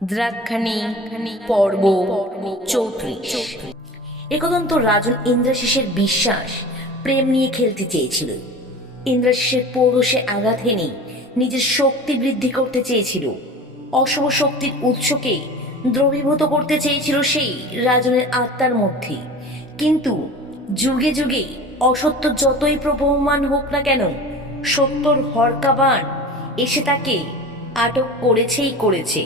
দ্রাক্ষাণী পর্ব 34। একদন্ত রাজন ইন্দ্রাশিসের বিশ্বাস প্রেম নিয়ে খেলতে চেয়েছিল। ইন্দ্রাশিসের পৌরুষে আঘাত হেনে নিজের শক্তি বৃদ্ধি করতে চেয়েছিল। অশুভ শক্তির উৎসকে দ্রবীভূত করতে চেয়েছিল সেই রাজনের আত্মার মধ্যে। কিন্তু যুগে যুগে অসত্য যতই প্রবহমান হোক না কেন, সত্যর হরকাবান এসে তাকে আটক করেছেই করেছে।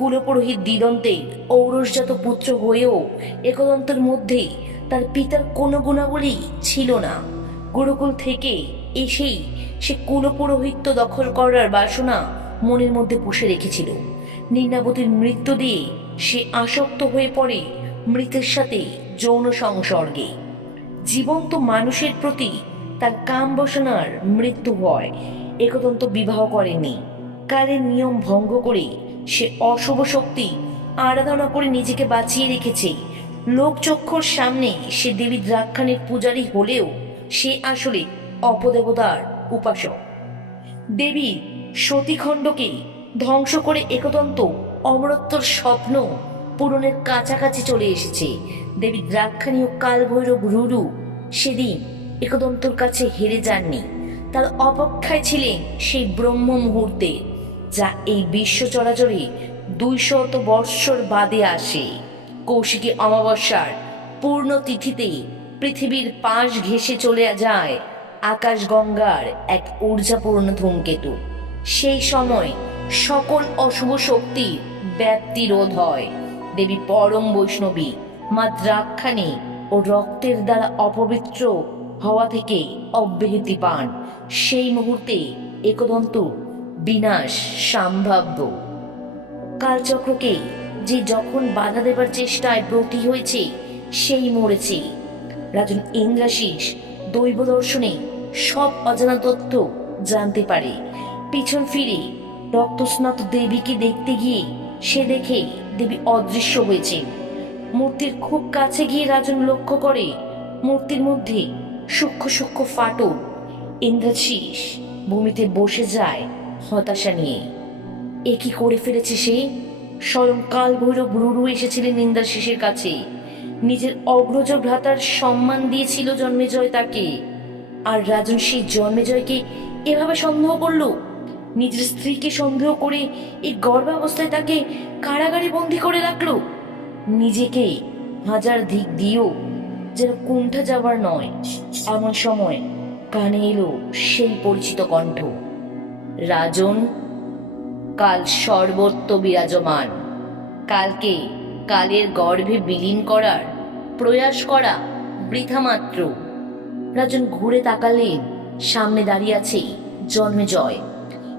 কুলপুরোহিত দিদন্তের ঔরসজাত পুত্র হয়েও একদন্তের মধ্যে তার পিতার কোনো গুণাবলী ছিল না। গুরুকুল থেকে এসেই সে কুলপুরোহিত্য দখল করার বাসনা মনের মধ্যে পুষে রেখেছিল। নীলাবতীর মৃত্যু দিয়ে সে আসক্ত হয়ে পড়ে মৃতের সাথে যৌন সংসর্গে। জীবন্ত মানুষের প্রতি তার কাম বাসনার মৃত্যু হয়। একদন্ত বিবাহ করেনি। কালের নিয়ম ভঙ্গ করে সে অশুভ শক্তি আরাধনা করে নিজেকে বাঁচিয়ে রেখেছে। লোকচক্ষুর সামনে সে দেবী দ্রাক্ষাণীর পূজারী হলেও সে আসলে অপদেবতার উপাসক। দেবী সতীখণ্ডকে ধ্বংস করে একদন্ত অমরত্বর স্বপ্ন পূরণের কাছাকাছি চলে এসেছে। দেবী দ্রাক্ষাণী ও কালভৈরব রুরু সেদিন একদন্তর কাছে হেরে যাননি। তার অপেক্ষায় ছিলেন সেই ব্রহ্ম মুহূর্তে, যা এই বিশ্ব চরাচরে 200 বৎসর বাদে আসে। কৌশিকী অমাবস্যার পূর্ণ তিথিতে পৃথিবীর পাশ ঘেঁষে চলে যায় আকাশ গঙ্গার এক ঊর্জাপূর্ণ ধূমকেতু। সেই সময় সকল অশুভ শক্তির ব্যাপ্তি রোধ হয়। দেবী পরম বৈষ্ণবী মা দ্রাক্ষাণী ও রক্তের দ্বারা অপবিত্র হওয়া থেকে অব্যাহতি পান। সেই মুহূর্তে একদন্ত বিনাশ সম্ভাব্য। কালচক্রকে যে যখন বাধা দেবার চেষ্টায় ব্রতী হয়েছে সেই মরেছে। রাজন ইন্দ্রাশিস দৈব দর্শনে সব অজানা তথ্য জানতে পারে। পিছন ফিরে রক্তস্নাত দেবীকে দেখতে গিয়ে সে দেখে দেবী অদৃশ্য হয়েছে। মূর্তির খুব কাছে গিয়ে রাজন লক্ষ্য করে মূর্তির মধ্যে সূক্ষ্ম সূক্ষ্ম ফাটল। ইন্দ্রাশিস ভূমিতে বসে যায় হতাশা নিয়ে। এ কি করে ফেলেছে সে? স্বয়ং কালভৈরব রুরু এসেছিলেন ইন্দ্রাশিসের কাছে। নিজের অগ্রজ ভ্রাতার সম্মান দিয়েছিল জন্মেজয় তাকে, আর রাজন সেই জন্মেজয়কে এভাবে সন্দেহ করলো। নিজের স্ত্রীকে সন্দেহ করে এই গর্ভাবস্থায় তাকে কারাগারে বন্দি করে রাখলো। নিজেকে হাজার দিক দিয়েও যেন কুণ্ঠা যাবার নয়, এমন সময় কানে এলো সেই পরিচিত কণ্ঠ। রাজন, কাল সর্বত্র বিরাজমান। কালকে কালের গর্ভে বিলীন করার প্রয়াস করা বৃথা মাত্র। রাজন ঘুরে তাকালেন, সামনে দাঁড়িয়ে আছে জন্মেজয়।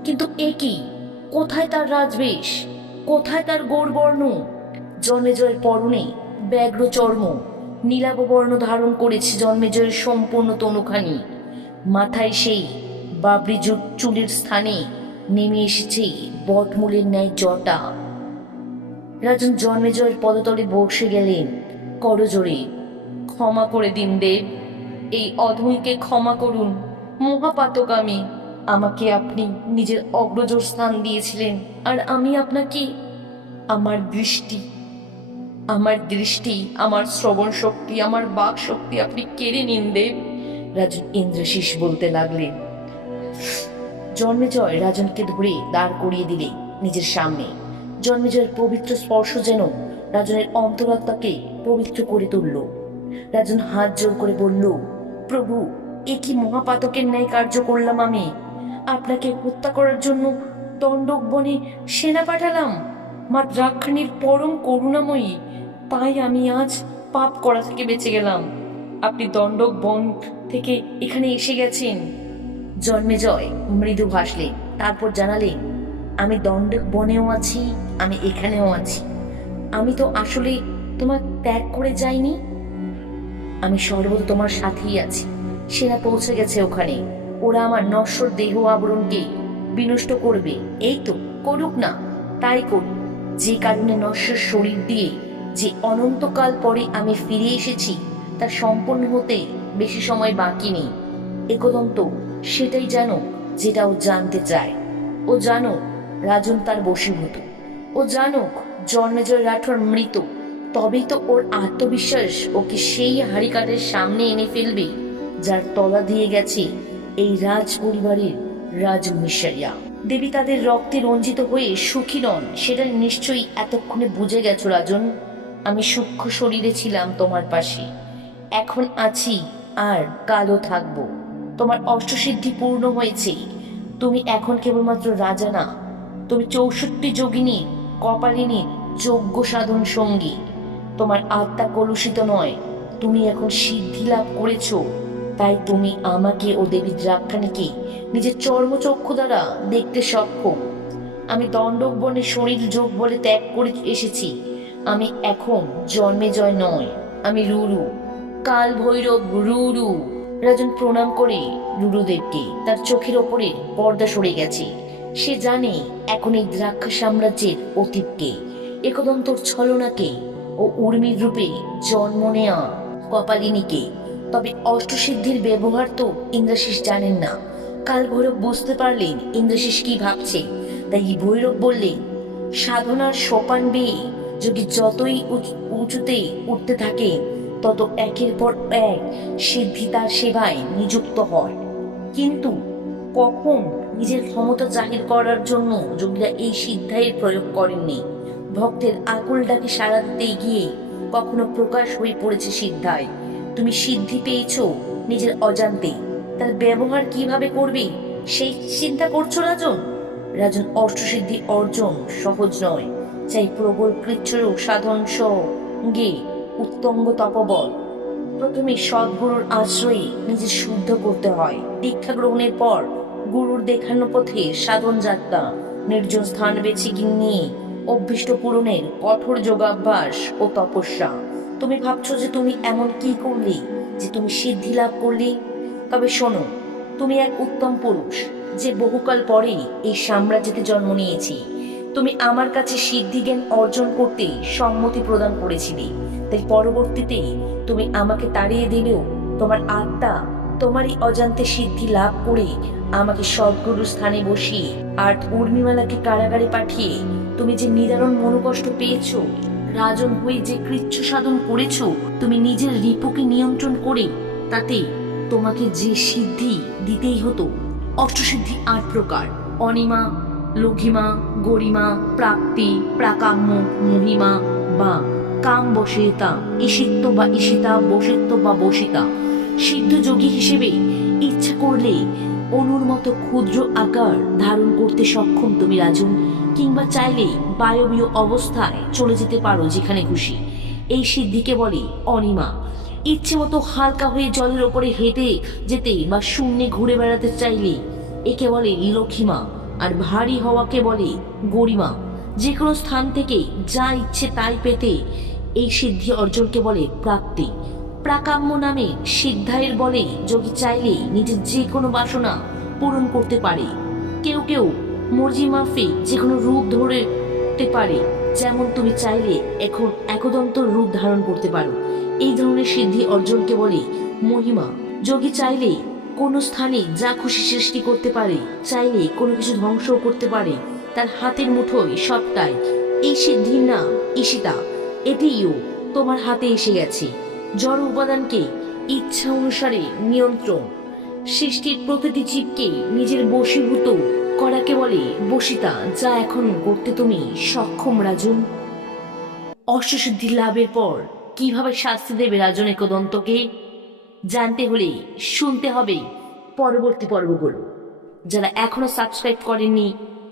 কিন্তু এ কি? কোথায় তার রাজবেশ? কোথায় তার গৌরবর্ণ? জন্মেজয়ের পরনে ব্যাঘ্র চর্ম, নীলাভ বর্ণ ধারণ করেছে জন্মেজয়ের সম্পূর্ণ তনুখানি। মাথায় সেই বাবরি চুলের স্থানে নেমে এসেছে বটমূলের ন্যায় জটা। রাজন জন্মেজয়ের পদতলে বসে গেলেন করজোড়ে। ক্ষমা করে দিন দেব, এই অধমকে ক্ষমা করুন। মহাপাতক আমি। আমাকে আপনি নিজের অগ্রজর স্থান দিয়েছিলেন, আর আমি আপনাকে আমার দৃষ্টি, আমার শ্রবণ শক্তি, আমার বাক শক্তি আপনি কেড়ে নিন দেব। রাজন ইন্দ্রাশিস বলতে লাগলেন। জন্মেজয় রাজনকে ধরে দাঁড় করিয়ে দিলে নিজের সামনে। জন্মেজয়ের পবিত্র স্পর্শ যেন রাজনের অন্তরাত্মাকে পবিত্র করে তুলল। রাজন হাত জোর করে বলল, প্রভু, এ কি মহাপাতকের ন্যায় কার্য করলাম আমি? আপনাকে হত্যা করার জন্য দণ্ডক বনে সেনা পাঠালাম। মা দ্রাক্ষাণীর পরম করুণাময়ী, তাই আমি আজ পাপ করা থেকে বেঁচে গেলাম। আপনি দণ্ডক বন থেকে এখানে এসে গেছেন। জন্মেজয় মৃদু হাসলেন, তারপর জানালেন, আমি দণ্ডক বনেও আছি, আমি এখানেও আছি। আমি তো আসলে তোমার ত্যাগ করে যাইনি। আমি সর্বদা তোমার সাথেই আছি। সেনা পৌঁছে গেছে ওখানে। ওরা আমার নশ্বর দেহ আবরণকে বিনষ্ট করবে। এই তো, করুক না, তাই করুক। যে কারণে নশ্বর শরীর দিয়ে যে অনন্তকাল পরে আমি ফিরে এসেছি তা সম্পন্ন হতে বেশি সময় বাকি নেই। একদন্ত সেটাই জানো যেটা ও জানতে চায়। ও জানো রাজন তার বশীভূত। ও ও জানুক জন্মেজয় রাঠোর মৃত, তবেই তো ওর আত্মবিশ্বাস ওকে সেই হারিকাটের সামনে এনে ফেলবে যার তলা দিয়ে গেছে এই রাজ পরিবারের রাজমহিষারিয়া। দেবী তাদের রক্তে রঞ্জিত হয়ে সুখী নন, সেটা নিশ্চয়ই এতক্ষণে বুঝে গেছো রাজন। আমি সূক্ষ্ম শরীরে ছিলাম তোমার পাশে, এখন আছি আর কালও থাকবো। তোমার অষ্টসিদ্ধি পূর্ণ হয়েছে, তুমি এখন কেবলমাত্র রাজা না, তুমি 64 যোগিনী কপালিনীর যজ্ঞ সাধন সঙ্গী। তোমার আত্মা কলুষিত নয়, তুমি এখন সিদ্ধি লাভ করেছ। তাই তুমি আমাকে ও দেবী দ্রাক্ষাণীকে নিজের চর্মচক্ষু দ্বারা দেখতে সক্ষম। আমি দণ্ডক বনে শরীর যোগ বলে ত্যাগ করে এসেছি। আমি এখন জন্মেজয় নয়, আমি রুরু, কাল ভৈরব রুরু। রাজন প্রণাম করে রুরুদেবকে। তার চোখের ওপরে পর্দা সরে গেছে। সে জানে এখন এই দ্রাক্ষা সাম্রাজ্যের অতীতকে, একদন্তর ছলনাকে ও উর্মির রূপে জন্ম নেয়া কপালিনীকে। তবে অষ্টসিদ্ধির ব্যবহার তো ইন্দ্রাশিস জানেন না। কাল ভৈরব বুঝতে পারলেন ইন্দ্রাশিস কি ভাবছে, তাই ভৈরব বললেন, সাধনার সোপান বেয়ে যোগী যতই উঁচুতে উঠতে থাকে তত একের পর এক সিদ্ধি তার সেবায় নিযুক্ত হয়। কিন্তু কখন নিজের ক্ষমতা জাহির করার জন্য যোগীরা এই সিদ্ধায়ের প্রয়োগ করেননি। ভক্তের আকুল ডাকে সাড়া দিতে গিয়ে কখনো প্রকাশ হয়ে পড়েছে সিদ্ধায়। তুমি সিদ্ধি পেয়েছো নিজের অজান্তে, তার ব্যবহার কিভাবে করবে সেই চিন্তা করছো রাজন। রাজন, অষ্টসিদ্ধি অর্জন সহজ নয়, চাই প্রবল কৃচ্ছ্র সাধন সঙ্গে উত্তঙ্গ তপবল। প্রথমে সদ্গুরুর আশ্রয়ে নিজে শুদ্ধ করতে হয়। দীক্ষা গ্রহণের পর গুরুর দেখানো পথে সাধন যাত্রা, নির্জন স্থান বেছে নিয়ে অভ্যিষ্ট পূরণের কঠোর যোগাভ্যাস ও তপস্যা। তুমি ভাবছো যে তুমি এমন কি করলে যে তুমি সিদ্ধি লাভ করলে? তবে শোনো, তুমি এক উত্তম পুরুষ যে বহুকাল পরে এই সাম্রাজ্যতে জন্ম নিয়েছি। তুমি আমার কাছে সিদ্ধি জ্ঞান অর্জন করতে সম্মতি প্রদান করেছিলে, তাই পরবর্তীতে তুমি আমাকে তাড়িয়ে দিলেও তোমার আত্মা তোমারই অজান্তে সিদ্ধি লাভ করে আমাকে সদ্গুরুর স্থানে বসিয়ে আর উর্মিমালাকে কারাগারে পাঠিয়ে তুমি যে নিদারুণ মনোকষ্ট পেয়েছ, রাজন হয়ে যে কৃচ্ছ সাধন করেছ, তুমি নিজের রিপুকে নিয়ন্ত্রণ করে, তাতে তোমাকে যে সিদ্ধি দিতেই হতো। অষ্টসিদ্ধি 8 প্রকার: অনিমা, লঘিমা, গরিমা, প্রাপ্তি, প্রাকাম্য, মহিমা বা কাম বশিতা, ঈশিত্ব বা ঈশিতা, বশিত্ব বা বশিতা। সিদ্ধ যোগী হিসেবে ইচ্ছা করলে অনুর মতো ক্ষুদ্র আকার ধারণ করতে সক্ষম তুমি রাজন, কিংবা চাইলে বায়বীয় অবস্থায় চলে যেতে পারো যেখানে খুশি। এই সিদ্ধিকে বলে অনিমা। ইচ্ছে মতো হালকা হয়ে জলের ওপরে হেঁটে যেতে বা শূন্যে ঘুরে বেড়াতে চাইলে একে বলে লঘিমা। আর ভারী হওয়াকে বলে গরিমা। যে কোনো স্থান থেকে যা ইচ্ছে তাই পেতে এই সিদ্ধি অর্জনকে বলে প্রাপ্তি। প্রাকাম্য নামে সিদ্ধায়ের বলে যোগী চাইলে নিজের যে কোনো বাসনা পূরণ করতে পারে। কেউ কেউ মর্জি মাফিক যে কোনো রূপ ধরতে পারে, যেমন তুমি চাইলে এখন একদন্ত রূপ ধারণ করতে পারো। এই ধরনের সিদ্ধি অর্জনকে বলে মহিমা। যোগী চাইলে কোনো স্থানে যা খুশি সৃষ্টি করতে পারে, চাইলে কোনো কিছু ধ্বংস করতে পারে, তার হাতের মুঠোয় সবটাই। এই সিদ্ধির নাম ঈশিতা। এটিও তোমার হাতে এসে গেছে। জড় উপাদানকে ইচ্ছা অনুসারে নিয়ন্ত্রণ, সৃষ্টির প্রতিটি জীবকে নিজের বশীভূত করাকে বলে বশিতা, যা এখন করতে তুমি সক্ষম রাজন। অষ্টসিদ্ধি লাভের পর কিভাবে শাস্তি দেবে রাজন একদন্তকে জানতে হলে শুনতে হবে পরবর্তী পর্বগুলো। যারা এখনো সাবস্ক্রাইব করেননি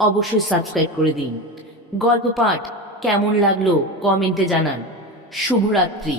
অবশ্যই সাবস্ক্রাইব করে দিন। গল্প পাঠ কেমন লাগলো কমেন্টে জানান। শুভরাত্রি।